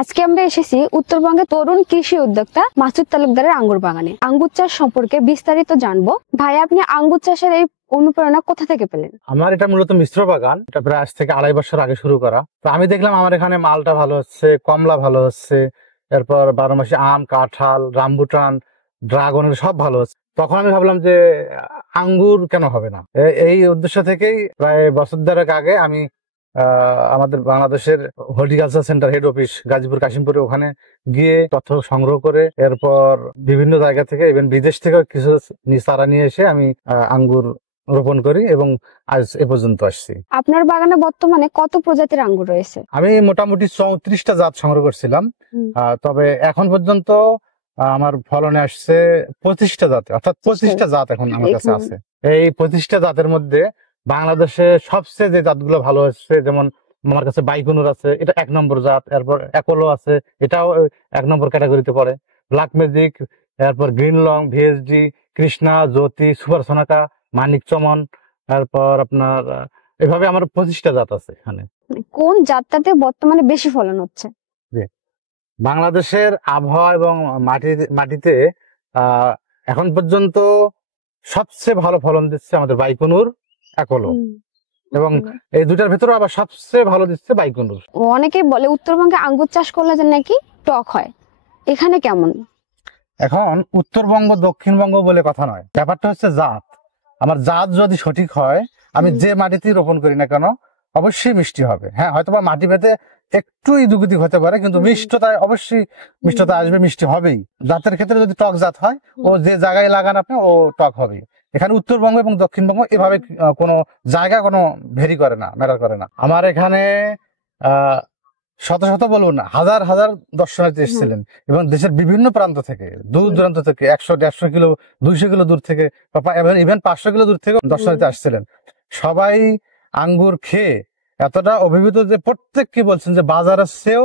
আজকে আমরা এসেছি উত্তরবঙ্গের তরুণ কৃষি উদ্যোক্তা মাসুদ তালুকদারের আঙ্গুর বাগানে। আঙ্গুর চাষ সম্পর্কে বিস্তারিত জানবো। ভাই, আপনি আঙ্গুর চাষের এই অনুপ্রেরণা কোথা থেকে পেলেন? আমার এটা মূলত মিশ্র বাগান। এটা প্রায় আজ থেকে 2.5 বছর আগে শুরু করা। তো আমি দেখলাম আমার এখানে মালটা ভালো হচ্ছে, কমলা ভালো হচ্ছে, এরপর 12 মাসি আম, কাঁঠাল, রামবুটান, ড্রাগনের সব ভালো হচ্ছে। তখন আমি ভাবলাম যে আঙ্গুর কেন হবে না। এই উদ্দেশ্য থেকেই প্রায় বছর দেড়েক আগে আমি আমাদের বাংলাদেশের horticulture centre head office Gazipur কাশিমপুরে ওখানে গিয়ে তথ্য সংগ্রহ করে এরপর বিভিন্ন জায়গা থেকে ইভেন বিদেশ থেকে কিছু চারা নিয়ে এসে আমি আঙ্গুর রোপণ করি এবং আজ এ পর্যন্ত আসছি। আপনার বাগানে বর্তমানে কত প্রজাতির আঙ্গুর রয়েছে? আমি মোটামুটি 34টা জাত সংগ্রহ করছিলাম, তবে এখন পর্যন্ত আমার ফলনে আসছে 25টা জাত, অর্থাৎ 25টা জাত এখন আমার কাছে আছে। এই 25টা জাতের মধ্যে বাংলাদেশে সবচেয়ে যে জাতগুলো ভালো হচ্ছে, যেমন আমার কাছে বাইকুনুর আছে, এটা 1 নম্বর জাত। এরপর অ্যাপোলো আছে, এটাও 1 নম্বর ক্যাটাগরিতে পড়ে। ব্ল্যাক ম্যাজিক, এরপর গ্রিন লং, ভিএসডি, কৃষ্ণা, জ্যোতি, সুপার সোনাকা, মানিক চমন, তারপর আপনার এভাবে আমার 25টা জাত আছে এখানে। কোন জাতটাতে বর্তমানে বেশি ফলন হচ্ছে? বাংলাদেশের আবহাওয়া এবং মাটিতে এখন পর্যন্ত সবচেয়ে ভালো ফলন দিচ্ছে আমাদের বাইকুনুর, অ্যাপোলো, এবং এই দুটার ভেতরে আবার সবচেয়ে ভালো দিচ্ছে বাইকুনুর। অনেকেই বলে উত্তরবঙ্গে আঙ্গুর চাষ করলে যে নাকি টক হয়, এখানে কেমন? এখন উত্তরবঙ্গ দক্ষিণবঙ্গ বলে কথা নয়, ব্যাপারটা হচ্ছে জাত। আমার জাত যদি সঠিক হয়, আমি যে মাটিতেই রোপণ করি না কেন অবশ্যই মিষ্টি হবে। হ্যাঁ, হয়তো বা মাটি ভেদে একটু ইদুগতি হতে পারে, কিন্তু মিষ্টতায় অবশ্যই মিষ্টতা আসবে, মিষ্টি হবেই। জাতের ক্ষেত্রে যদি টক জাত হয়, ও যে জায়গায় লাগান আপনি ও টক হবে। এখানে উত্তরবঙ্গ এবং দক্ষিণবঙ্গ এভাবে কোনো জায়গা কোনো ভেরি করে না, ম্যাটার করে না। আমার এখানে শত শত বলবো না, হাজার হাজার দর্শনার্থী এসেছিলেন এবং দেশের বিভিন্ন প্রান্ত থেকে, দূর দূরান্ত থেকে, 100-150 কিলো 200 কিলো দূর থেকে, ইভেন 500 কিলো দূর থেকে দর্শনার্থী আসছিলেন। সবাই আঙ্গুর খেয়ে এতটা অভিভূত যে প্রত্যেককে বলছেন যে বাজারের চেয়েও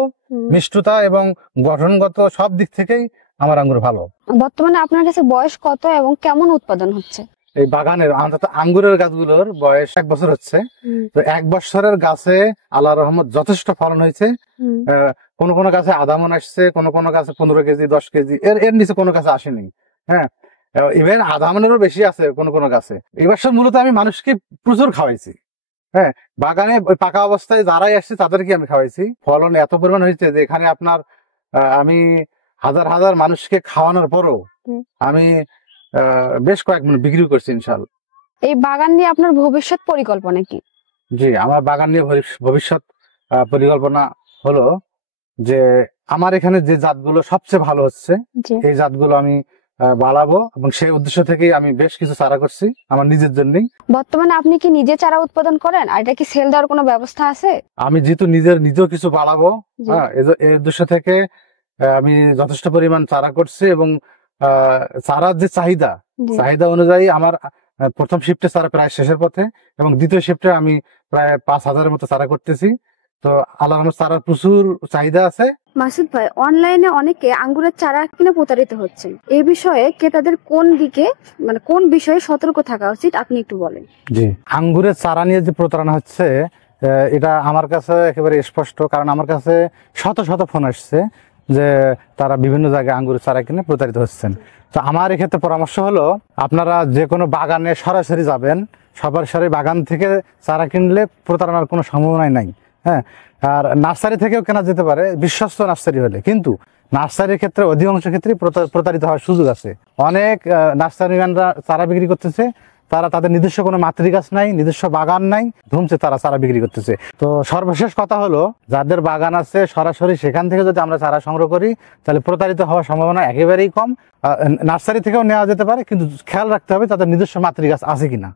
মিষ্টতা এবং গঠনগত সব দিক থেকেই আমার আঙ্গুর ভালো। বর্তমানে আপনার কাছে বয়স কত এবং কেমন উৎপাদন হচ্ছে? এই বাগানের অন্তত আঙ্গুরের গাছগুলোর বয়স 1 বছর হচ্ছে। তো 1 বছরের গাছে আল্লাহর রহমত যথেষ্ট ফলন হয়েছে। কোন কোন গাছে আধা মন আসছে, কোন কোন গাছে 15 কেজি 10 কেজি, এর নিচে কোনো গাছে আসেনি। হ্যাঁ, ইভেন আধা মনেরও বেশি আছে কোন কোন গাছে। এই বছর মূলত আমি মানুষকে প্রচুর খাওয়াইছি। হ্যাঁ, বাগানে ওই পাকা অবস্থায় যারাই আসছে তাদেরকে আমি খাওয়াইছি। ফলন এত পরিমাণ হয়েছে যে এখানে আপনার আমি হাজার হাজার মানুষকে খাওয়ানোর পরও আমি বেশ কয়েক মণ বিক্রি করছি ইনশাআল্লাহ। এই বাগান নিয়ে আপনার ভবিষ্যৎ পরিকল্পনা কি? জি, আমার বাগান নিয়ে ভবিষ্যৎ পরিকল্পনা হলো যে আমার এখানে যে জাতগুলো সবচেয়ে ভালো হচ্ছে এই জাতগুলো আমি বাড়াবো, এবং সেই উদ্দেশ্য থেকেই আমি বেশ কিছু চারা করছি আমার নিজের জন্যই। বর্তমানে আপনি কি নিজে চারা উৎপাদন করেন, আর এটা কি সেল দেওয়ার কোনো ব্যবস্থা আছে? আমি যেহেতু নিজেও কিছু বাড়াবো, এই উদ্দেশ্য থেকে আমি যথেষ্ট পরিমাণ চারা করছি, এবং চারার যে চাহিদা অনুযায়ী আমার প্রথম শিফটে চারা প্রায় শেষের পথে, এবং দ্বিতীয় শিফটে আমি প্রায় 5000-এর মতো চারা করতেছি। তো আল্লাহর রহমতে চারার প্রচুর চাহিদা আছে। মাসুদ ভাই, অনলাইনে অনেকে আঙ্গুরের চারা কিনে প্রতারিত হচ্ছেন, এই বিষয়ে ক্রেতাদের কোন বিষয়ে সতর্ক থাকা উচিত আপনি একটু বলেন। জি, আঙ্গুরের চারা নিয়ে যে প্রতারণা হচ্ছে এটা আমার কাছে একেবারে স্পষ্ট, কারণ আমার কাছে শত শত ফোন আসছে যে তারা বিভিন্ন জায়গায় আঙ্গুরের চারা কিনে প্রতারিত হচ্ছেন। তো আমার এক্ষেত্রে পরামর্শ হলো, আপনারা যে কোনো বাগানে সরাসরি যাবেন, সরাসরি বাগান থেকে চারা কিনলে প্রতারণার কোনো সম্ভাবনাই নাই। হ্যাঁ, আর নার্সারি থেকেও কেনা যেতে পারে বিশ্বস্ত নার্সারি হলে, কিন্তু নার্সারির ক্ষেত্রে অধিকাংশ ক্ষেত্রে প্রতারিত হওয়ার সুযোগ আছে। অনেক নার্সারিম্যানরা চারা বিক্রি করতেছে, তারা তাদের নিজস্ব কোনো মাতৃ গাছ নাই, নিজস্ব বাগান নাই, ধুমছে তারা চারা বিক্রি করতেছে। তো সর্বশেষ কথা হলো, যাদের বাগান আছে সরাসরি সেখান থেকে যদি আমরা চারা সংগ্রহ করি তাহলে প্রতারিত হওয়ার সম্ভাবনা একেবারেই কম। নার্সারি থেকেও নেওয়া যেতে পারে, কিন্তু খেয়াল রাখতে হবে তাদের নিজস্ব মাতৃ গাছ আছে কিনা।